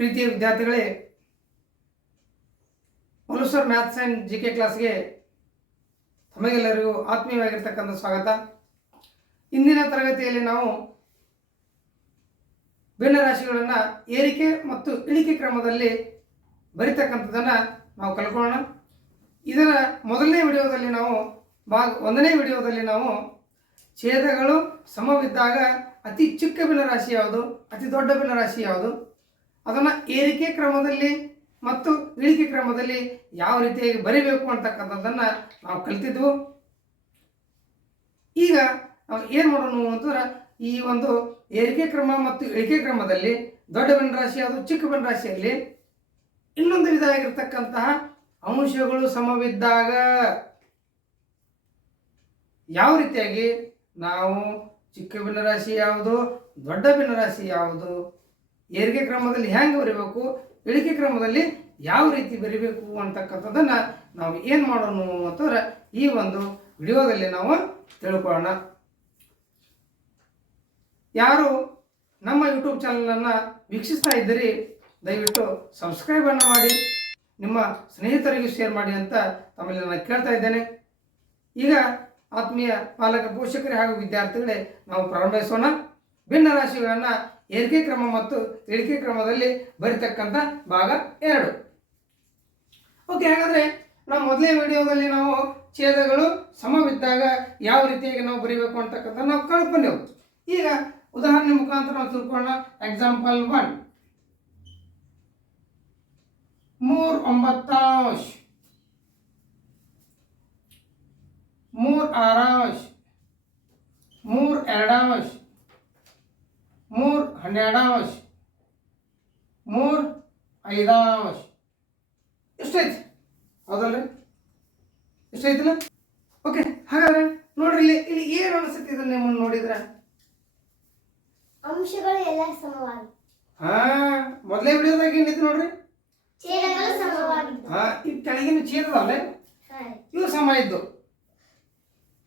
ಪ್ರೀತಿಯ ವಿದ್ಯಾರ್ಥಿಗಳೇ ಮನುಷ್ಯರ್ ಮ್ಯಾಥ್ಸ್ ಆ್ಯಂಡ್ ಜಿ ಕೆ ಕ್ಲಾಸ್ಗೆ ತಮಗೆಲ್ಲರಿಗೂ ಆತ್ಮೀಯವಾಗಿರ್ತಕ್ಕಂಥ ಸ್ವಾಗತ. ಇಂದಿನ ತರಗತಿಯಲ್ಲಿ ನಾವು ಭಿನ್ನರಾಶಿಗಳನ್ನು ಏರಿಕೆ ಮತ್ತು ಇಳಿಕೆ ಕ್ರಮದಲ್ಲಿ ಬರಿತಕ್ಕಂಥದ್ದನ್ನು ನಾವು ಕಲ್ಕೊಳ್ಳೋಣ. ಇದರ ಮೊದಲನೇ ವಿಡಿಯೋದಲ್ಲಿ ನಾವು, ಭಾಗ ಒಂದನೇ ವಿಡಿಯೋದಲ್ಲಿ ನಾವು ಛೇದಗಳು ಸಮವಿದ್ದಾಗ ಅತಿ ಚಿಕ್ಕ ಭಿನ್ನರಾಶಿ ಯಾವುದು, ಅತಿ ದೊಡ್ಡ ಭಿನ್ನರಾಶಿ ಯಾವುದು? ಅದನ್ನು ಏರಿಕೆ ಕ್ರಮದಲ್ಲಿ ಮತ್ತು ಇಳಿಕೆ ಕ್ರಮದಲ್ಲಿ ಯಾವ ರೀತಿಯಾಗಿ ಬರಿಬೇಕು ಅಂತಕ್ಕಂಥದ್ದನ್ನು ನಾವು ಕಲಿತಿದ್ವು. ಈಗ ನಾವು ಏನು ಮಾಡೋಣ ಅಂತಂದ್ರೆ ಈ ಒಂದು ಏರಿಕೆ ಕ್ರಮ ಮತ್ತು ಇಳಿಕೆ ಕ್ರಮದಲ್ಲಿ ದೊಡ್ಡ ಭಿನ್ನರಾಶಿ ಯಾವುದು ಚಿಕ್ಕ ಭಿನ್ನರಾಶಿಯಲ್ಲಿ ಇನ್ನೊಂದು ವಿಧ ಆಗಿರ್ತಕ್ಕಂತಹ ಅಂಶಗಳು ಸಮವಿದ್ದಾಗ ಯಾವ ರೀತಿಯಾಗಿ ನಾವು ಚಿಕ್ಕ ಭಿನ್ನರಾಶಿ ಯಾವುದು, ದೊಡ್ಡ ಭಿನ್ನರಾಶಿ ಯಾವುದು ಏರಿಕೆ ಕ್ರಮದಲ್ಲಿ ಹೆಂಗೆ ಬರೀಬೇಕು, ಇಳಿಕೆ ಕ್ರಮದಲ್ಲಿ ಯಾವ ರೀತಿ ಬರಿಬೇಕು ಅಂತಕ್ಕಂಥದ್ದನ್ನು ನಾವು ಏನು ಮಾಡೋಣ ಅಂತಂದ್ರೆ ಈ ಒಂದು ವಿಡಿಯೋದಲ್ಲಿ ನಾವು ತಿಳ್ಕೊಳ್ಳೋಣ. ಯಾರು ನಮ್ಮ ಯೂಟ್ಯೂಬ್ ಚಾನಲನ್ನು ವೀಕ್ಷಿಸ್ತಾ ಇದ್ದೀರಿ, ದಯವಿಟ್ಟು ಸಬ್ಸ್ಕ್ರೈಬನ್ನು ಮಾಡಿ, ನಿಮ್ಮ ಸ್ನೇಹಿತರಿಗೆ ಶೇರ್ ಮಾಡಿ ಅಂತ ತಮ್ಮಲ್ಲಿ ನಾನು ಕೇಳ್ತಾ ಇದ್ದೇನೆ. ಈಗ ಆತ್ಮೀಯ ಪಾಲಕ ಪೋಷಕರೇ ಹಾಗೂ ವಿದ್ಯಾರ್ಥಿಗಳೇ, ನಾವು ಪ್ರಾರಂಭಿಸೋಣ. ಭಿನ್ನ ರಾಶಿಗಳನ್ನು ಏರಿಕೆ ಕ್ರಮ ಮತ್ತು ಇಳಿಕೆ ಕ್ರಮದಲ್ಲಿ ಬರಿತಕ್ಕಂಥ ಭಾಗ ಎರಡು. ಓಕೆ ಹಾಗಾದರೆ ನಾವು ಮೊದಲೇ ವಿಡಿಯೋದಲ್ಲಿ ನಾವು ಛೇದಗಳು ಸಮವಿದ್ದಾಗ ಯಾವ ರೀತಿಯಾಗಿ ನಾವು ಬರಿಬೇಕು ಅಂತಕ್ಕಂಥ ನಾವು ಕಳ್ಕೊಂಡೆವು ಈಗ ಉದಾಹರಣೆ ಮುಖಾಂತರ ನಾವು ತಿಳ್ಕೊಳ್ಳೋಣ. ಎಕ್ಸಾಂಪಲ್ ಒನ್ ಮೂರ್ ಒಂಬತ್ತಾಂಶ. ಮೂರ್ ಆರಾಂಶ. ಮೂರ್ ಎರಡಾಂಶ. ಮೂರ್ ಹನ್ನೆರಡಾಂಶ ಮೂರ್ ಐದಾಂಶ ಎಷ್ಟೈತಿ? ಹೌದಲ್ರಿ? ಎಷ್ಟೈತಿಲ್ಲ ಓಕೆ ಹಾಗಾದ್ರೆ ನೋಡ್ರಿ ಇಲ್ಲಿ ಇಲ್ಲಿ ಏನು ಅನಿಸುತ್ತೆ ಇದನ್ನ ನಿಮ್ಮನ್ನು ನೋಡಿದ್ರೆ? ಅಂಶಗಳು ಎಲ್ಲ ಸಮವಾಗಿ ಹಾ ಮೊದಲೇ ವಿಡಿಯೋದಾಗ ಏನಿತ್ತು ನೋಡ್ರಿ? ಛೇದಗಳು ಹಾ ಈ ಕೆಳಗಿನ ಛೇದದಲ್ಲೇ ಇವು ಸಮ ಇದ್ದು.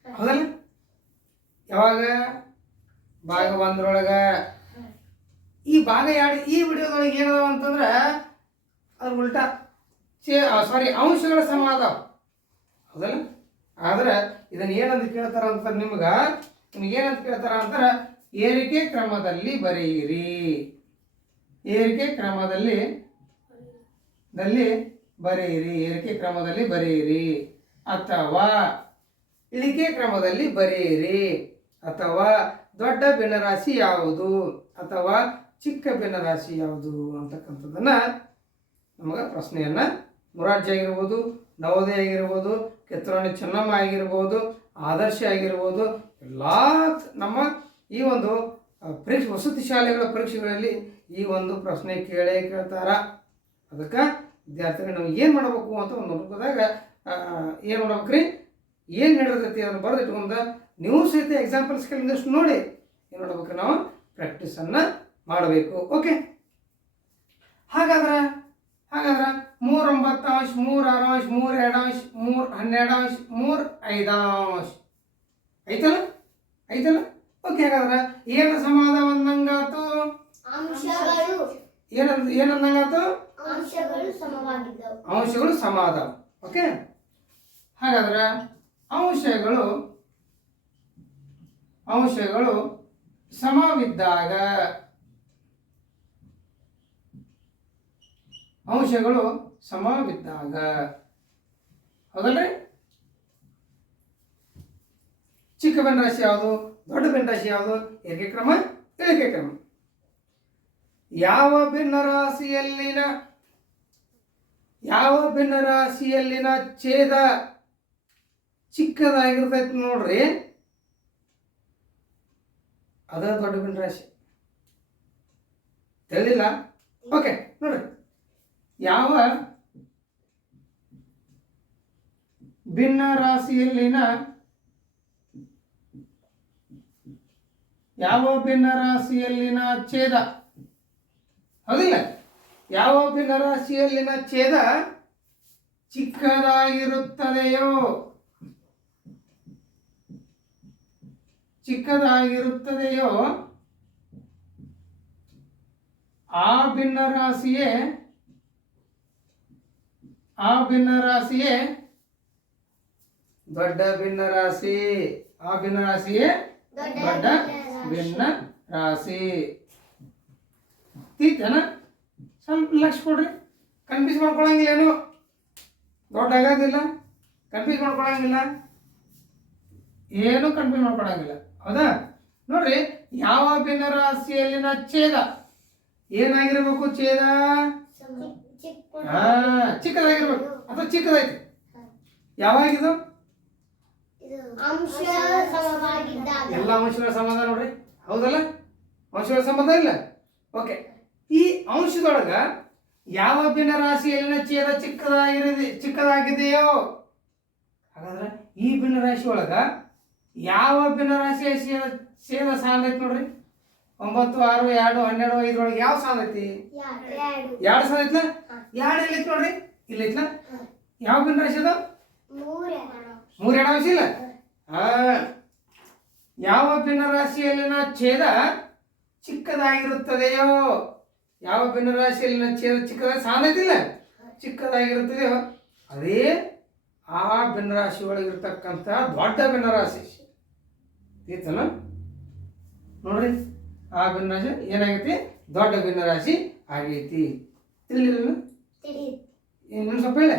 ಹೌದಲ್ಲ ಯಾವಾಗ? ಭಾಗ ಒಂದ್ರೊಳಗ ಈ ಭಾಗ ಎರಡು ಈ ವಿಡಿಯೋದೊಳಗೆ ಏನದಾವ ಅಂತಂದ್ರೆ ಅದು ಉಲ್ಟಾ ಚೇ ಸಾರಿ ಅಂಶಗಳ ಸಮ ಅದಾವ. ಹೌದಲ್ಲ? ಆದ್ರೆ ಇದನ್ನ ಏನಂತ ಕೇಳ್ತಾರ ಅಂತ ನಿಮ್ಗೆ ನಿಮ್ಗೆ ಏನಂತ ಕೇಳ್ತಾರ ಅಂತಾರ, ಏರಿಕೆ ಕ್ರಮದಲ್ಲಿ ಬರೆಯಿರಿ. ಏರಿಕೆ ಕ್ರಮದಲ್ಲಿ ದಲ್ಲಿ ಬರೆಯಿರಿ. ಏರಿಕೆ ಕ್ರಮದಲ್ಲಿ ಬರೆಯಿರಿ. ಅಥವಾ ಇಳಿಕೆ ಕ್ರಮದಲ್ಲಿ ಬರೆಯಿರಿ. ಅಥವಾ ದೊಡ್ಡ ಭಿನ್ನರಾಶಿ ಯಾವುದು ಅಥವಾ ಚಿಕ್ಕ ಭಿನ್ನರಾಶಿ ಯಾವುದು ಅಂತಕ್ಕಂಥದ್ದನ್ನ ನಮಗೆ ಪ್ರಶ್ನೆಯನ್ನ ಮುರಾರ್ಜಿ ಆಗಿರ್ಬೋದು, ನವೋದಯ ಆಗಿರ್ಬೋದು, ಕೆತ್ತರಾಣಿ ಚೆನ್ನಮ್ಮ ಆಗಿರ್ಬೋದು, ಆದರ್ಶ ಆಗಿರ್ಬೋದು, ಎಲ್ಲ ನಮ್ಮ ಈ ಒಂದು ಪರೀಕ್ಷೆ, ವಸತಿ ಶಾಲೆಗಳ ಪರೀಕ್ಷೆಗಳಲ್ಲಿ ಈ ಒಂದು ಪ್ರಶ್ನೆ ಕೇಳೇ ಕೇಳ್ತಾರ. ಅದಕ್ಕೆ ವಿದ್ಯಾರ್ಥಿಗಳು ನಾವು ಏನು ಮಾಡಬೇಕು ಅಂತ ಒಂದು ನೋಡ್ಕೋದಾಗ ಏನು ಮಾಡ್ಬೇಕ್ರಿ? ಏನು ಹೇಳಿರ್ತೈತಿ ಅದನ್ನು ಬರೆದಿಟ್ಕೊಂಡು ನೀವು ಸಹಿತ ಎಕ್ಸಾಂಪಲ್ಸ್ ಕೆಲವೊಂದಿಷ್ಟು ನೋಡಿ ಏನು ಮಾಡ್ಬೇಕು ನಾವು ಪ್ರಾಕ್ಟೀಸನ್ನು ಮಾಡಬೇಕು ಓಕೆ ಹಾಗಾದ್ರೆ ಹಾಗಾದ್ರೆ ಮೂರು ಒಂಬತ್ತಾಂಶ ಮೂರು ಆರಾಂಶ ಮೂರು ಎರಡಾಂಶ ಮೂರು ಹನ್ನೆರಡಾಂಶ ಮೂರು ಐದಾಂಶ. ಐತಲ್ಲ? ಐತಲ್ಲ? ಓಕೆ ಹಾಗಾದ್ರೆ ಏನು ಸಮಾಧ ಬಂದಂಗಾತು ಏನಂದ ಏನಂದಂಗಾತು ಅಂಶಗಳು ಸಮಾಧಾನ ಓಕೆ ಹಾಗಾದ್ರೆ ಅಂಶಗಳು ಅಂಶಗಳು ಸಮವಿದ್ದಾಗ. ಅಂಶಗಳು ಸಮವಿದ್ದಾಗ. ಹೌದಲ್ರಿ? ಚಿಕ್ಕ ಭಿನ್ನರಾಶಿ ಯಾವುದು? ದೊಡ್ಡ ಭಿನ್ನರಾಶಿ ಯಾವುದು? ಏರಿಕೆ ಕ್ರಮ ಇಳಿಕೆ ಕ್ರಮ. ಯಾವ ಭಿನ್ನರಾಶಿಯಲ್ಲಿನ ಯಾವ ಭಿನ್ನರಾಶಿಯಲ್ಲಿನ ಛೇದ ಚಿಕ್ಕದಾಗಿರ್ತೈತಿ ನೋಡ್ರಿ. ಅದ ದೊಡ್ಡ ಬಿನ್ ರಾಶಿ. ತಿಳಿದಿಲ್ಲ? ಓಕೆ ನೋಡ್ರಿ ಯಾವ ಭಿನ್ನ ರಾಶಿಯಲ್ಲಿನ ಯಾವ ಭಿನ್ನ ರಾಶಿಯಲ್ಲಿನ ಛೇದ? ಹೌದಿಲ್ಲ? ಯಾವ ಭಿನ್ನ ರಾಶಿಯಲ್ಲಿನ ಛೇದ ಚಿಕ್ಕದಾಗಿರುತ್ತದೆಯೋ? ಚಿಕ್ಕದಾಗಿರುತ್ತದೆಯೋ? ಆ ಭಿನ್ನ ರಾಶಿಯೇ ಆ ಭಿನ್ನ ರಾಶಿಯೇ ದೊಡ್ಡ ಭಿನ್ನ ರಾಶಿ ಆ ಭಿನ್ನ ರಾಶಿಯೇ ದೊಡ್ಡ ಭಿನ್ನ ರಾಶಿ ತೀತನ ಸ್ವಲ್ಪ ಲಕ್ಷ ಕೊಡ್ರಿ. ಕನ್ಫ್ಯೂಸ್ ಮಾಡ್ಕೊಳಂಗಿಲ್ಲ ಏನು ದೊಡ್ಡ ಆಗೋದಿಲ್ಲ. ಕನ್ಫ್ಯೂಸ್ ಮಾಡ್ಕೊಳಂಗಿಲ್ಲ. ಏನು ಕನ್ಫ್ಯೂಸ್ ಮಾಡ್ಕೊಳಂಗಿಲ್ಲ. ಹೌದಾ? ನೋಡ್ರಿ, ಯಾವ ಭಿನ್ನ ರಾಶಿಯಲ್ಲಿನ ಛೇದ? ಏನಾಗಿರ್ಬೇಕು ಛೇದ? ಹಾ, ಚಿಕ್ಕದಾಗಿರ್ಬೇಕು. ಅಥವಾ ಚಿಕ್ಕದೈತಿ ಯಾವಾಗಿದು? ಎಲ್ಲ ಅಂಶಗಳ ಸಂಬಂಧ ನೋಡ್ರಿ. ಹೌದಲ್ಲ? ಅಂಶಗಳ ಸಂಬಂಧ ಇಲ್ಲ? ಓಕೆ ಈ ಅಂಶದೊಳಗ ಯಾವ ಭಿನ್ನ ರಾಶಿಯಲ್ಲಿನ ಛೇದ ಚಿಕ್ಕದಾಗಿರದೆ ಚಿಕ್ಕದಾಗಿದೆಯೋ? ಹಾಗಾದ್ರೆ ಈ ಭಿನ್ನ ರಾಶಿ ಒಳಗ ಯಾವ ಭಿನ್ನರಾಶಿಯ ರಾಶಿಯ ಸೇವ ಛೇದ ಸಾಂದ್ ಐತಿ ನೋಡ್ರಿ? ಒಂಬತ್ತು, ಆರು, ಎರಡು, ಹನ್ನೆರಡು ಐದರೊಳಗೆ ಯಾವ ಸಾಂದ್ ಐತಿ? ಎರಡು ಸಾಲ ಸಾಂದ್ ಐತ್ಲ? ಎರಡು ಇಲ್ಲಿ ನೋಡ್ರಿ? ಇಲ್ಲಿ ಯಾವ ಭಿನ್ನರಾಶಿ ಅದು ಮೂರ ಎರಡು ಅಂಶ ಇಲ್ಲ? ಯಾವ ಭಿನ್ನರಾಶಿಯಲ್ಲಿನ ಛೇದ ಚಿಕ್ಕದಾಗಿರುತ್ತದೆಯೋ? ಯಾವ ಭಿನ್ನರಾಶಿಯಲ್ಲಿನ ಛೇದ ಚಿಕ್ಕದಾಗಿ ಸಾಂದೈತಿಲ್ಲ ಚಿಕ್ಕದಾಗಿರುತ್ತದೆಯೋ? ಅದೇ ಆ ಭಿನ್ನರಾಶಿ ಒಳಗಿರ್ತಕ್ಕಂಥ ದೊಡ್ಡ ಭಿನ್ನ ಇತ್ತಲ್ಲ? ನೋಡ್ರಿ ಆ ಭಿನ್ನ ರಾಶಿ ಏನಾಗೈತಿ? ದೊಡ್ಡ ಭಿನ್ನ ರಾಶಿ ಆಗೈತಿ ತಿಳಿಲಿಲ್ಲ ತಿಳಿ ಇನ್ನೊಂದು ಸ್ವಲ್ಪ ಹೇಳ.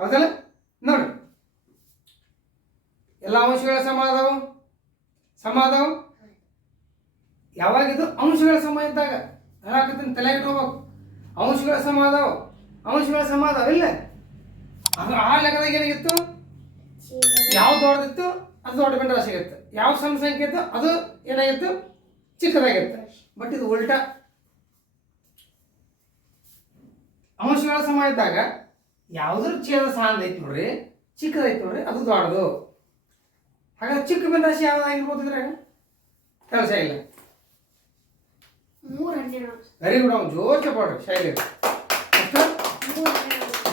ಹೌದಲ್ಲ? ನೋಡ್ರಿ. ಎಲ್ಲ ಅಂಶಗಳ ಸಮ ಅದಾವು? ಸಮ ಅದಾವು? ಯಾವಾಗಿದು ಅಂಶಗಳ ಸಮ ಇದ್ದಾಗ? ಹೇಳಾಕತ್ತೀನಿ ತಲೆ ಇಟ್ಕೋಬೇಕು. ಅಂಶಗಳ ಸಮ ಅದಾವು? ಅಂಶಗಳ ಸಮ ಅದಾವ ಇಲ್ಲ? ಅದು ಆ ಲೆಕ್ಕದಾಗ ಏನಾಗಿತ್ತು? ಯಾವ ದೊಡ್ಡದಿತ್ತು? ಅದು ದೊಡ್ಡ ಬಿಂಡ ರಾಶಿ ಆಗಿತ್ತು ಯಾವ ಸಣ್ಣ ಸಂಖ್ಯೆ ಇತ್ತು ಅದು ಏನಾಗಿತ್ತು? ಚಿಕ್ಕದಾಗಿತ್ತು. ಬಟ್ ಇದು ಉಲ್ಟಾ. ಅಂಶಗಳ ಸಮ ಇದ್ದಾಗ ಯಾವುದ್ರ ಛೇದ ಸಾಂದ್ ಐತಿ ನೋಡ್ರಿ? ಚಿಕ್ಕದೈತಿ ನೋಡ್ರಿ ಅದು ದೊಡ್ಡದು. ಹಾಗಾದ್ರೆ ಚಿಕ್ಕ ಬಿಂದ ರಾಶಿ ಯಾವ್ದಾಗಿರ್ಬೋದು ಇದ್ರಾಗ? ಕೆಲಸ ಇಲ್ಲ. ವೆರಿ ಗುಡ್ ಅವ್ನು ಜೋರ್ ಚಪಾಡ್ರಿ ಶೈಲಿ.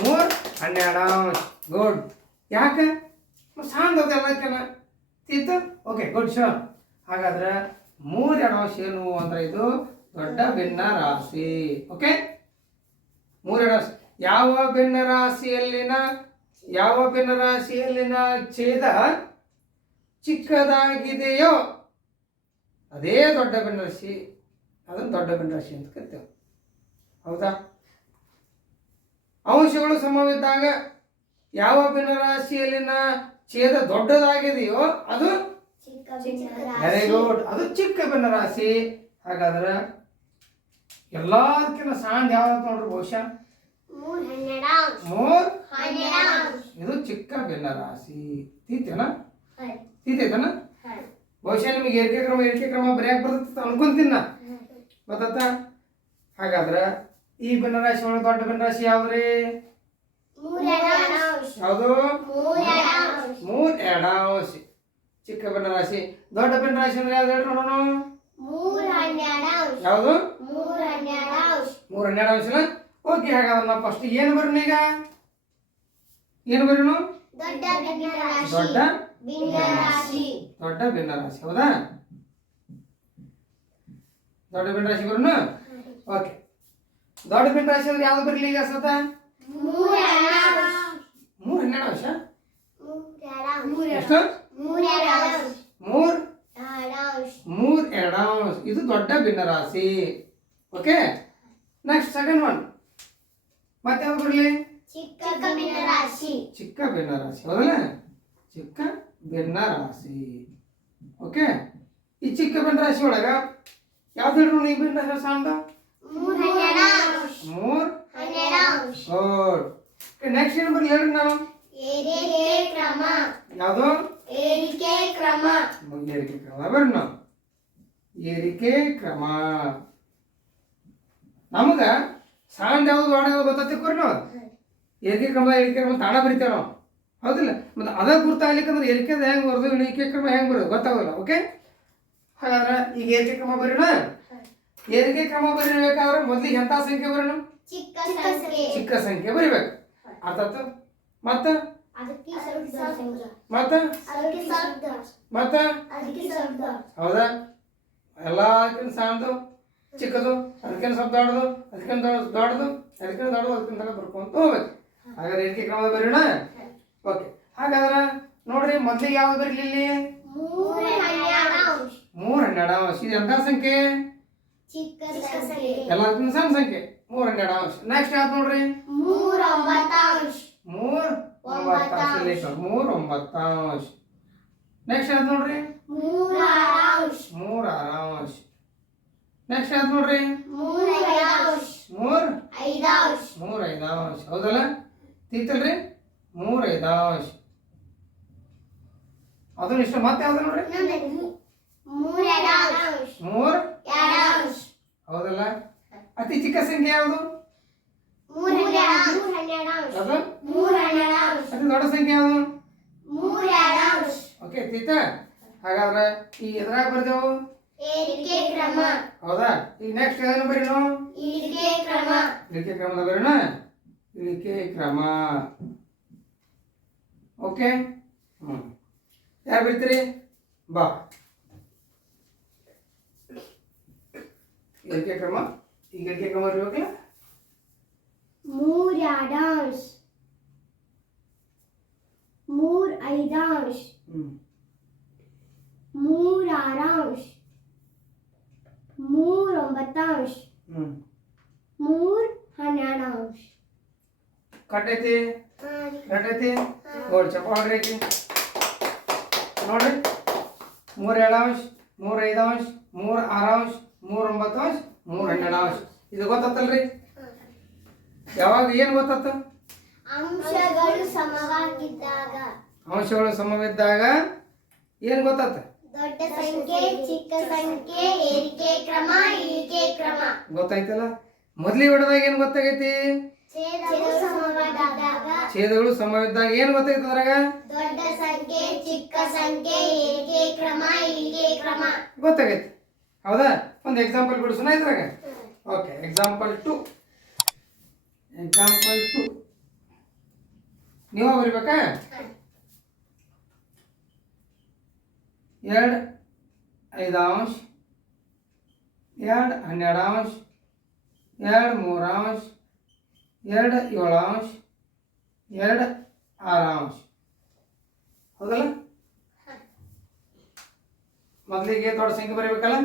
ಮೂರ ಹನ್ನೆರಡು. ಗುಡ್ ಯಾಕೆ? ಸಾಂದ್ ಅದು ಎಲ್ಲಕ್ಕೆನ ತೀತು ಓಕೆ ಗುಡ್ ಶೋ ಹಾಗಾದ್ರೆ ಮೂರು ಎಡವಂಶ ಏನು ಅಂದ್ರೆ ಇದು ದೊಡ್ಡ ಭಿನ್ನ ರಾಶಿ. ಓಕೆ ಮೂರ್ ಎಡವಂಶ. ಯಾವ ಭಿನ್ನ ರಾಶಿಯಲ್ಲಿನ, ಯಾವ ಭಿನ್ನ ರಾಶಿಯಲ್ಲಿನ ಛೇದ ಚಿಕ್ಕದಾಗಿದೆಯೋ ಅದೇ ದೊಡ್ಡ ಭಿನ್ನ ರಾಶಿ. ಅದನ್ನು ದೊಡ್ಡ ಭಿನ್ನ ರಾಶಿ ಅಂತ ಕರಿತೇವೆ. ಹೌದಾ? ಅಂಶಗಳು ಸಮವಿದ್ದಾಗ ಯಾವ ಭಿನ್ನರಾಶಿಯಲ್ಲಿನ ಛೇದ ದೊಡ್ಡದಾಗಿದೆಯೋ ಅದು. ವೆರಿ ಗುಡ್ ಅದು ಚಿಕ್ಕ ಭಿನ್ನರಾಶಿ ಹಾಗಾದ್ರೆ ಎಲ್ಲದಕ್ಕಿಂತ ಸಾಂದ್ ಯಾವ್ದು ನೋಡ್ರಿ ಬಹುಶಃ? ಮೂರ ಇದು ಚಿಕ್ಕ ಭಿನ್ನರಾಶಿ ತೀತೇನ? ಹೈ. ತೀತೈತನ? ಬಹುಶಃ ನಿಮಗೆ ಏರಿಕೆ ಕ್ರಮ ಏರಿಕೆ ಕ್ರಮ ಬರೆಯಕ್ಕೆ ಬರ್ತೈತೆ ಅನ್ಕೊಂತೀನಿ ಗೊತ್ತಾತ ಹಾಗಾದ್ರೆ ಈ ಭಿನ್ನರಾಶಿ ಒಳಗೆ ದೊಡ್ಡ ಭಿನ್ನರಾಶಿ ಯಾವ್ದ್ರಿ? ಮೂರ ಹನ್ನೆರಡು ಯಾವುದು? ಮೂರ ಹನ್ನೆರಡು ಚಿಕ್ಕ ಎಡಾವಶಿ ಚಿಕ್ಕ ದೊಡ್ಡ ದೊಡ್ಡ ರಾಶಿ ಅಂದ್ರೆ ಯಾವ್ದು ಹೇಳಿ ನೋಡೋಣ? ಯಾವುದು? ಮೂರು ಹನ್ನೆರಡು ಅಂಶನ ಓಕೆ ಹಾಗಾದ್ರೆ ನಾವು ಫಸ್ಟ್ ಏನು ಬರೋಣ ಈಗ? ಏನು ಬರೋಣ? ದೊಡ್ಡ ದೊಡ್ಡ ದೊಡ್ಡ ಭಿನ್ನರಾಶಿ ಹೌದಾ? ದೊಡ್ಡ ಭಿನ್ನರಾಶಿ ಬರೋಣ? ಓಕೆ. ದೊಡ್ಡ ಭಿನ್ನರಾಶಿ ಅಂದ್ರೆ ಯಾವ್ದು ಬರಲಿ ಈಗ ಸತ? ಮೂರ ಹನ್ನೆರಡು ಮೂರ್ ಅಂಶ. ಎಷ್ಟು ಮೂರ ಹನ್ನೆರಡು ಮೂರ್ ಹನ್ನೆರಡು ಮೂರ್ ಎರಡಾಂಶ ಇದು ದೊಡ್ಡ ಭಿನ್ನರಾಶಿ ಓಕೆ ನೆಕ್ಸ್ಟ್ ಸೆಕೆಂಡ್ ಒನ್ ಮತ್ತೆ ಯಾವ್ದು ಬರಲಿ ಚಿಕ್ಕ ಭಿನ್ನರಾಶಿ ಚಿಕ್ಕ ಭಿನ್ನರಾಶಿ ಹೌದಲ್ಲ ಚಿಕ್ಕ ಭಿನ್ನರಾಶಿ ಓಕೆ ಈ ಚಿಕ್ಕ ಭಿನ್ನರಾಶಿ ಒಳಗ ಯಾವ್ದು ಹೇಳ್ರು ಈ ಭಿನ್ನರಾಶಿ ಸಾಂದ ಮೂರ ಹನ್ನೆರಡು ಮೂರ್ ಹನ್ನೆರಡು ಗುಡ್ ನೆಕ್ಸ್ಟ್ ಏನು ಬರಲಿ ಹೇಳ್ರಿ ನಾವು ಏರಿಕೆ ಕ್ರಮ ಯಾವುದು? ಏರಿಕೆ ಕ್ರಮ. ಏರಿಕೆ ಕ್ರಮ ಬರ್ರಿ ನಾವು ಏರಿಕೆ ಕ್ರಮ. ನಮಗ ಸಾಂಡ್ ಯಾವ್ದು ದೊಡ್ಡ ಯಾವ್ದು ಗೊತ್ತಾಗ್ತಿಕ್ಕೋರಿ ನಾವು ಏರಿಕೆ ಕ್ರಮ ಏರಿಕೆ ಕ್ರಮ ತಾಣ ಬರಿತೇವೆ ನಾವು. ಹೌದಿಲ್ಲ? ಮತ್ತೆ ಅದ ಗುರ್ತಾಗ್ಲಿಕ್ಕಂದ್ರೆ ಏರಿಕೆ ಹೆಂಗ್ ಬರೋದು ಇಳಿಕೆ ಕ್ರಮ ಹೆಂಗ್ ಬರೋದು ಗೊತ್ತಾಗೋಲ್ಲ ಓಕೆ ಹಾಗಾದ್ರೆ ಈಗ ಏರಿಕೆ ಕ್ರಮ ಬರೀಣ ಏರಿಕೆ ಕ್ರಮ ಬರೀಬೇಕಾದ್ರೆ ಮೊದ್ಲಿಗೆ ಎಂಥ ಸಂಖ್ಯೆ ಬರೋಣ? ಚಿಕ್ಕ ಸಂಖ್ಯೆ. ಚಿಕ್ಕ ಸಂಖ್ಯೆ ಬರಿಬೇಕು. ಅರ್ಥ ಮತ್ತೆ ಮತ್ತ? ಮತ್ತ? ಹೌದಾ? ಎಲ್ಲಕ್ಕಿಂತ ಸಣ್ಣದು ಚಿಕ್ಕದು ಅದಕ್ಕಿಂತ ಸ್ವಲ್ಪ ದೊಡ್ಡದು ಅದಕ್ಕಿಂತ ದೊಡ್ಡ- ದೊಡ್ಡದು ಅದಕ್ಕಿಂತ ದೊಡ್ಡದು ಅದಕ್ಕಿಂತ ದೊಡ್ಡ ಬರ್ಕೊಂತ ಹೋಗ್ಬೇಕು. ಹಾಗಾದ್ರೆ ಏರಿಕೆ ಕ್ರಮದ ಬರೋಣ ಓಕೆ. ಹಾಗಾದ್ರೆ ನೋಡ್ರಿ ಮೊದಲಿಗೆ ಯಾವ್ದು ಬರ್ಲಿಲ್ಲ? ಮೂರ್ ಹನ್ನೆರಡು ಅಂಶ. ಇದು ಎಂತ ಸಂಖ್ಯೆ? ಎಲ್ಲದಕ್ಕಿಂತ ಸಣ್ಣ ಸಂಖ್ಯೆ. ಮೂರು ಹನ್ನೆರಡು ಅಂಶ. ನೆಕ್ಸ್ಟ್ ಯಾವ್ದು ನೋಡ್ರಿ? ಮೂರು ಒಂಬತ್ತಾಂಶ ಮೂರು ಒಂಬತ್ತಾಂಶ ನೆಕ್ಸ್ಟ್ ಯಾವ್ದು ನೋಡ್ರಿ? ಮೂರು ಆರಾಂಶ ನೆಕ್ಸ್ಟ್ ಯಾವ್ದು ನೋಡ್ರಿ? ಮೂರು ಮೂರ್? ಐದಾಂಶ ಹೌದಲ್ಲ? ತೀತಲ್ರಿ ಮೂರ್ ಐದಾಂಶ ಅದನ್ನ ಇಷ್ಟ ಮತ್ತೆ ಯಾವ್ದು ನೋಡ್ರಿ? ಮೂರ್ ಹೌದಲ್ಲ? ಅತಿ ಚಿಕ್ಕ ಸಂಖ್ಯೆ ಯಾವುದು ಮೂರು ಹನ್ನೆರಡು ಮೂರು ಹನ್ನೆರಡಾಂಶ ಅದು ಮೂರು ಹನ್ನೆರಡಾಂಶ ಅತಿ ದೊಡ್ಡ ಸಂಖ್ಯೆ ಯಾವುದು? ಓಕೆ ತೀತ ಹಾಗಾದ್ರೆ ಈ ಎದ್ರಾಗ ಬರ್ದೇವು? ಹೌದಾ? ಈಗ ನೆಕ್ಸ್ಟ್ ಯಾವ್ದನ್ನು ಬರೀ ನಾವು ಇಳಿಕೆ ಕ್ರಮ. ಇಳಿಕೆ ಕ್ರಮದ ಬರೋಣ ಇಳಿಕೆ ಕ್ರಮ. ಓಕೆ? ಹ್ಞೂ ಯಾರು ಬರೀತೀರಿ? ಬಾ. ಇಳಿಕೆ ಕ್ರಮ. ಈಗ ಇಳಿಕೆ ಕ್ರಮ ಬರೀಬೇಕಲ್ಲ? ಮೂರು ಎರಡಾಂಶ ಮೂರು ಐದಾಂಶ ಹ್ಞೂ ಮೂರು ಆರಾಂಶ ಮೂರು ಹನ್ನೆರಡಾಂಶ ಕಟ್ಟೈತಿ? ಕಟ್ಟೈತಿ? ನೋಡಿ ಚಪ್ಪ ಆಕಿ ನೋಡ್ರಿ. ಮೂರ್ ಏಳಾಂಶ ಮೂರ್ ಐದಾಂಶ ಮೂರ್ ಆರಾಂಶ ಮೂರ್ ಒಂಬತ್ತಾಂಶ ಮೂರ್ ಹನ್ನೆರಡಾಂಶ ಇದು ಗೊತ್ತತ್ತಲ್ರಿ ಯಾವಾಗ ಏನು ಗೊತ್ತಾತ ಅಂಶಗಳು ಸಮವಾಗಿದ್ದಾಗ. ಅಂಶಗಳು ಸಮವಿದ್ದಾಗ ಏನು ಗೊತ್ತಾತ ದೊಡ್ಡ ಸಂಖ್ಯೆ ಚಿಕ್ಕ ಸಂಖ್ಯೆ ಏರಿಕೆ ಕ್ರಮ ಇಳಿಕೆ ಕ್ರಮ. ಗೊತ್ತಾಯ್ತಲ್ಲ? ಮೊದ್ಲಿ ಹೊಡೆದಾಗ ಏನು ಗೊತ್ತಾಗೈತಿ? ಛೇದಗಳು ಸಮವಿದ್ದಾಗ ಏನು ಗೊತ್ತಾಯ್ತು ಅದ್ರಾಗ? ದೊಡ್ಡ ಸಂಖ್ಯೆ ಚಿಕ್ಕ ಸಂಖ್ಯೆ ಏರಿಕೆ ಕ್ರಮ ಇಳಿಕೆ ಕ್ರಮ. ಗೊತ್ತಾಗೈತಿ. ಹೌದಾ? ಒಂದು ಎಕ್ಸಾಂಪಲ್ ಬಿಡಿಸೋಣ ಇದ್ರಾಗ. Okay example two example two ನೀವು ಬರಿಬೇಕಾ? ಎರಡು ಐದಾಂಶ ಎರಡು ಹನ್ನೆರಡಾಂಶ ಎರಡು ಮೂರಾಂಶ ಎರಡು ಏಳಾಂಶ ಎರಡು ಆರಾಂಶ. ಹೌದಲ್ಲ? ಮೊದಲಿಗೆ ದೊಡ್ಡ ಸಂಖ್ಯೆ ಬರೀಬೇಕಲ್ಲ?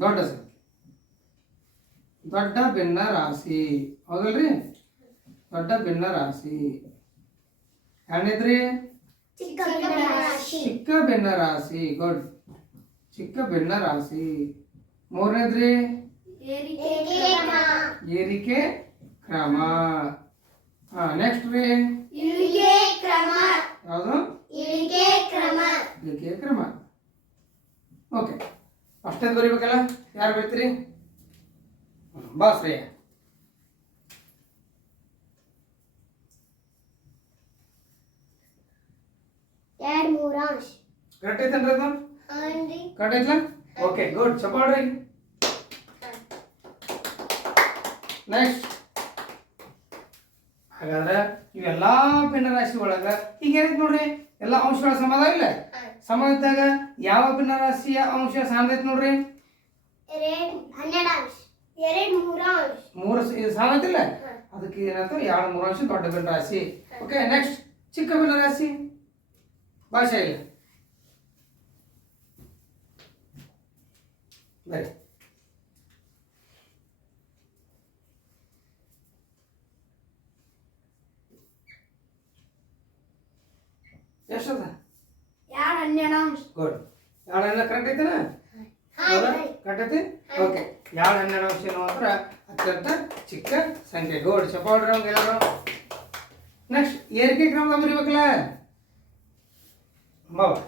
ದೊಡ್ಡ ಸಂಖ್ಯೆ. ದೊಡ್ಡ ಬೆನ್ನ ರಾಶಿ. ಹೌದಲ್ರಿ? ದೊಡ್ಡ ಬೆನ್ನ ರಾಶಿ. ಎರಡನೇದ್ರಿ? ಚಿಕ್ಕ ಬೆನ್ನ ರಾಶಿ. ಗುಡ್. ಚಿಕ್ಕ ಬೆನ್ನ ರಾಶಿ. ಮೂರನೇದ್ರಿ? ಏರಿಕೆ ಕ್ರಮ ಏರಿಕೆ ಕ್ರಮ. ಹಾ ನೆಕ್ಸ್ಟ್ ರೀ ಯಾವುದು? ಇಳಿಕೆ ಕ್ರಮ. ಓಕೆ. ಅಷ್ಟೇ ಬರೀಬೇಕಲ್ಲ? ಯಾರು ಬರ್ತೀರಿ? ಬಾಸ್ ರೀ ಎರಡು ಮೂರಾಂಶ ಕರೆಕ್ಟ್ ಐತೇನ್ರಿ ಅದು ಹಾನ್ರಿ ಕರೆಕ್ಟ್ ಐತ್ಲಾ ಓಕೆ ಗುಡ್ ಚಪ್ಪಾಡ್ರಿ ನೆಕ್ಸ್ಟ್ ಹಾಗಾದ್ರೆ ಇವೆಲ್ಲ ಭಿನ್ನರಾಶಿ ಒಳಗ ಈಗ ಏನೈತೆ ನೋಡ್ರಿ ಎಲ್ಲ ಅಂಶಗಳ ಸಮಾಧ ಇಲ್ಲ ಸಮ ಇದ್ದಾಗ ಯಾವ ಭಿನ್ನರಾಶಿಯ ಅಂಶ ಸಾಂದ್ರೈತೆ ನೋಡ್ರಿ ಹನ್ನೆರಡು ಮೂರಾಂಶ ಮೂರು ಸ- ಇದು ಸಾಂಗೈತಿಲ್ಲ ಅದಕ್ಕೆ ಏನಾಯ್ತು ಎರಡು ಮೂರು ಅಂಶ ದೊಡ್ಡ ಭಿನ್ನರಾಶಿ ಓಕೆ ನೆಕ್ಸ್ಟ್ ಚಿಕ್ಕ ಭಿನ್ನರಾಶಿ ಭಾಷೆ ಇಲ್ಲ ಬರೀ ಎಷ್ಟದ ಎರಡು ಹನ್ನೆರಡಾಂಶ ಗುಡ್ ಎರಡು ಹನ್ನೆರಡು ಕರೆಕ್ಟ್ ಐತನ ಹೌದಾ ಕರೆಕ್ಟ್ ಐತಿ ಓಕೆ ಎರಡು ಹನ್ನೆರಡು ಅಂಶ ಏನು ಅಂದ್ರೆ ಅತ್ಯಂತ ಚಿಕ್ಕ ಸಂಖ್ಯೆ ಗುಡ್ ಚಪಾಡ್ರಿ ಅವ್ಗೆ ಎಲ್ಲರೂ ನೆಕ್ಸ್ಟ್ ಏರಿಕೆ ಕ್ರಮದಾಗ ಬರೀಬೇಕಲ್ಲ ಬಾಬಾ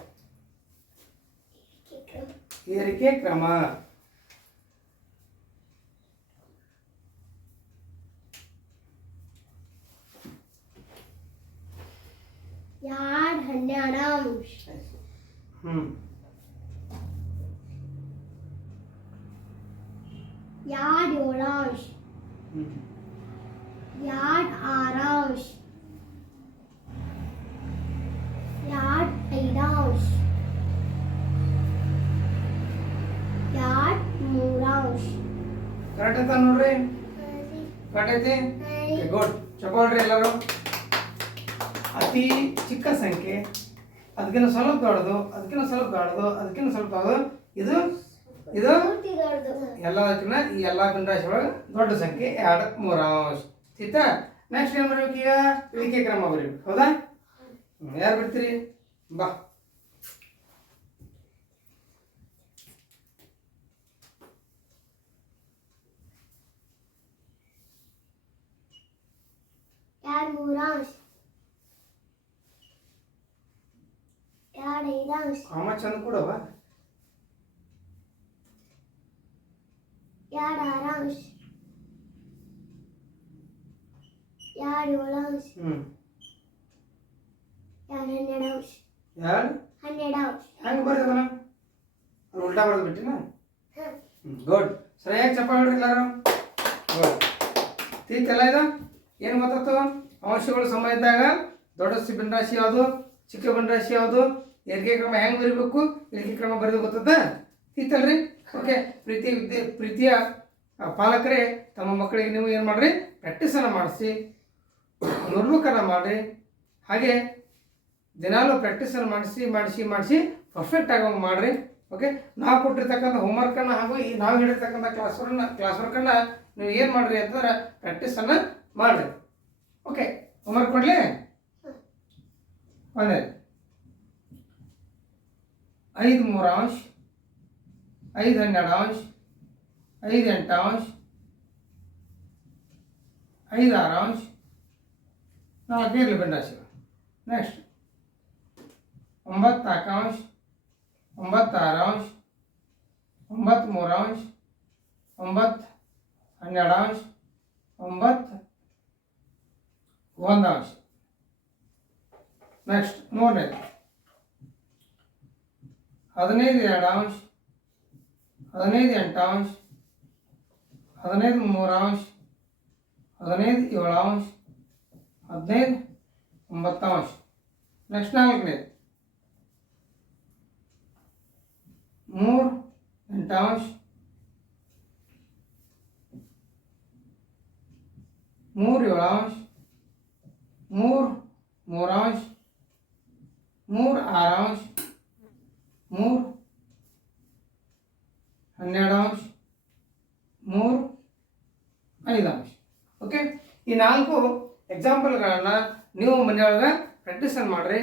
ಏರಿಕೆ ಕ್ರಮ ಎರಡು ಹನ್ನೆರಡಾಂಶ ಹ್ಮ್ ಎರಡು ಏಳಾಂಶ ಹ್ಮ್ ಎರಡು ಆರಾಂಶ ಎರಡು ಐದಾಂಶ ಎರಡು ಮೂರಾಂಶ ಕರೆಕ್ಟ್ ಐತ ನೋಡ್ರಿ ಐತಿ ಗುಡ್ ಚಪ್ಪಾಳ್ರಿ ಎಲ್ಲರೂ. ಅತಿ ಚಿಕ್ಕ ಸಂಖ್ಯೆ. ಅದಕ್ಕಿಂತ ಸ್ವಲ್ಪ ದೊಡ್ಡದು ಅದಕ್ಕಿಂತ ಸ್ವಲ್ಪ ದೊಡ್ಡದು ಅದಕ್ಕಿಂತ ಸ್ವಲ್ಪ ದೊಡ್ಡದು ಇದು ಇದು ಎಲ್ಲದಕ್ಕಿಂತ ಈ ಎಲ್ಲ ಭಿನ್ನರಾಶಿ ಒಳಗೆ ದೊಡ್ಡ ಸಂಖ್ಯೆ. ಎರಡು ಮೂರು ಆಯ್ತಾ ನೆಕ್ಸ್ಟ್ ಏನು ಬರ್ಬೇಕು ಈಗ? ಇಳಿಕೆ ಕ್ರಮ ಬರೀಬೇಕು. ಹೌದಾ? ಯಾರು ಬಿಡ್ತೀರಿ? ಬಾ. ಎರಡು ಮೂರಾಂಶ ಎರಡು ಐದಾಂಶ ಕಾಮ ಚಂದ ಕೊಡವ ಎರಡು ಆರಾಂಶ ಎರಡು ಏಳಾಂಶ ಹ್ಞೂ ಎರಡು ಹನ್ನೆರಡು ಅಂಶ ಯಾರು ಹನ್ನೆರಡು ಅಂಶ ಹೆಂಗೆ ಬರ್ತದನ ಉಲ್ಟಾ ಬರೆದು ಬಿಟ್ಟಿನ ಗುಡ್ ಸರಿಯಾಗಿ ಚಪ್ಪ ಹೇಳ್ರಿ ಎಲ್ಲರೂ ಗುಡ್ ತೀರ್ತೆಲ್ಲ ಇದು ಏನು ಗೊತ್ತಾಯ್ತು ಅಂಶಗಳು ಸಮಯ ಇದ್ದಾಗ ದೊಡ್ಡ ಸಿಬ್ಬಂದಿ ರಾಶಿ ಯಾವುದು? ಚಿಕ್ಕ ಭಿನ್ನರಾಶಿ ಯಾವುದು? ಏರಿಕೆ ಕ್ರಮ ಹೆಂಗೆ ಬರೀಬೇಕು? ಇಳಿಕೆ ಕ್ರಮ ಬರೆದು ಗೊತ್ತದ? ಇತ್ತಲ್ರಿ ಓಕೆ. ಪ್ರೀತಿ ವಿದ್ಯೆ, ಪ್ರೀತಿಯ ಪಾಲಕರೇ, ತಮ್ಮ ಮಕ್ಕಳಿಗೆ ನೀವು ಏನು ಮಾಡಿರಿ? ಪ್ರಾಕ್ಟೀಸನ್ನು ಮಾಡಿಸಿ, ನೋಡ್ಬೇಕನ್ನ ಮಾಡಿರಿ. ಹಾಗೆ ದಿನಾಲೂ ಪ್ರಾಕ್ಟೀಸನ್ನು ಮಾಡಿಸಿ ಮಾಡಿಸಿ ಮಾಡಿಸಿ ಪರ್ಫೆಕ್ಟ್ ಆಗೋಂಗೆ ಮಾಡಿರಿ. ಓಕೆ. ನಾವು ಕೊಟ್ಟಿರ್ತಕ್ಕಂಥ ಹೋಮ್ವರ್ಕನ್ನು ಹಾಗೂ ನಾವು ಹೇಳಿರ್ತಕ್ಕಂಥ ಕ್ಲಾಸ್ ವರ್ಕನ್ನ ಕ್ಲಾಸ್ ವರ್ಕನ್ನು ನೀವು ಏನು ಮಾಡಿರಿ ಅಂತಂದ್ರೆ, ಪ್ರಾಕ್ಟೀಸನ್ನು ಮಾಡಿರಿ ಓಕೆ ಹೋಮ್ವರ್ಕ್ ಕೊಡಲಿ? ಒಂದೇ. ಐದು ಮೂರು ಅಂಶ ಐದು ಹನ್ನೆರಡು ಅಂಶ ಐದು ಎಂಟು ಅಂಶ ಐದು ಆರು ಅಂಶ ನಾಲ್ಕು ಇರಲಿ ಬಿಂಡಾಶಿ ನೆಕ್ಸ್ಟ್ ಒಂಬತ್ತು ನಾಲ್ಕು ಅಂಶ ಒಂಬತ್ತು ಆರು ಅಂಶ ಒಂಬತ್ತು ಮೂರು ಅಂಶ ಒಂಬತ್ತು ಹನ್ನೆರಡು ಅಂಶ ಒಂಬತ್ತು ಒಂದು ಅಂಶ ನೆಕ್ಸ್ಟ್ ಮೂರನೇದು ಹದಿನೈದು ಎರಡು ಅಂಶ ಹದಿನೈದು ಎಂಟು ಅಂಶ ಹದಿನೈದು ಮೂರು ಅಂಶ ಹದಿನೈದು ಏಳು ಅಂಶ ಹದಿನೈದು ಒಂಬತ್ತು ಅಂಶ ನೆಕ್ಸ್ಟ್ ನಾಲ್ಕನೇದು ಮೂರು ಎಂಟು ಅಂಶ ಮೂರು ಏಳು ಅಂಶ ಮೂರು ಮೂರು ಅಂಶ ಮೂರು ಆರು ಅಂಶ ಮೂರು ಹನ್ನೆರಡು ಅಂಶ ಮೂರು ಐದು ಅಂಶ ಓಕೆ ಈ ನಾಲ್ಕು ಎಕ್ಸಾಂಪಲ್ಗಳನ್ನು ನೀವು ಮನೆಯೊಳಗೆ ಪ್ರಾಕ್ಟೀಸನ್ನು ಮಾಡಿರಿ.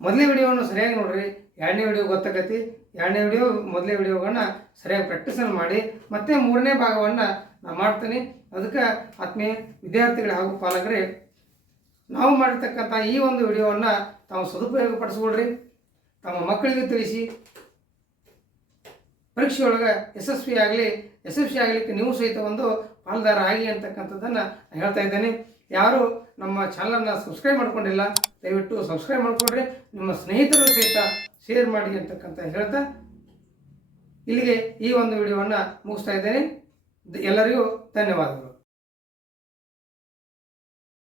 ಮೊದಲನೇ ವಿಡಿಯೋವನ್ನು ಸರಿಯಾಗಿ ನೋಡಿರಿ. ಎರಡನೇ ವಿಡಿಯೋ ಗೊತ್ತಾಗತಿ. ಎರಡನೇ ವಿಡಿಯೋ ಮೊದಲನೇ ವಿಡಿಯೋಗಳನ್ನ ಸರಿಯಾಗಿ ಪ್ರಾಕ್ಟೀಸನ್ನು ಮಾಡಿ. ಮತ್ತು ಮೂರನೇ ಭಾಗವನ್ನು ನಾನು ಮಾಡ್ತೀನಿ. ಅದಕ್ಕೆ ಆತ್ಮೀಯ ವಿದ್ಯಾರ್ಥಿಗಳು ಹಾಗೂ ಪಾಲಕರೇ ನಾವು ಮಾಡಿರ್ತಕ್ಕಂಥ ಈ ಒಂದು ವಿಡಿಯೋವನ್ನು ತಾವು ಸದುಪಯೋಗ ಪಡಿಸ್ಕೊಳ್ರಿ ತಮ್ಮ ಮಕ್ಕಳಿಗೆ ತಿಳಿಸಿ. ಪರೀಕ್ಷೆಯೊಳಗೆ ಯಶಸ್ವಿ ಆಗಲಿ, ಯಶಸ್ವಿ ಆಗಲಿಕ್ಕೆ ನೀವು ಸಹಿತ ಒಂದು ಪಾಲ್ದಾರ ಆಗಿ ಅಂತಕ್ಕಂಥದ್ದನ್ನು ನಾನು ಹೇಳ್ತಾ ಇದ್ದೇನೆ. ಯಾರು ನಮ್ಮ ಚಾನಲನ್ನು ಸಬ್ಸ್ಕ್ರೈಬ್ ಮಾಡ್ಕೊಂಡಿಲ್ಲ, ದಯವಿಟ್ಟು ಸಬ್ಸ್ಕ್ರೈಬ್ ಮಾಡಿಕೊಡ್ರಿ ನಿಮ್ಮ ಸ್ನೇಹಿತರು ಸಹಿತ ಶೇರ್ ಮಾಡಿ ಅಂತಕ್ಕಂಥ ಹೇಳ್ತಾ ಇಲ್ಲಿಗೆ ಈ ಒಂದು ವಿಡಿಯೋವನ್ನು ಮುಗಿಸ್ತಾ ಇದ್ದೇನೆ. ಎಲ್ಲರಿಗೂ ಧನ್ಯವಾದಗಳು.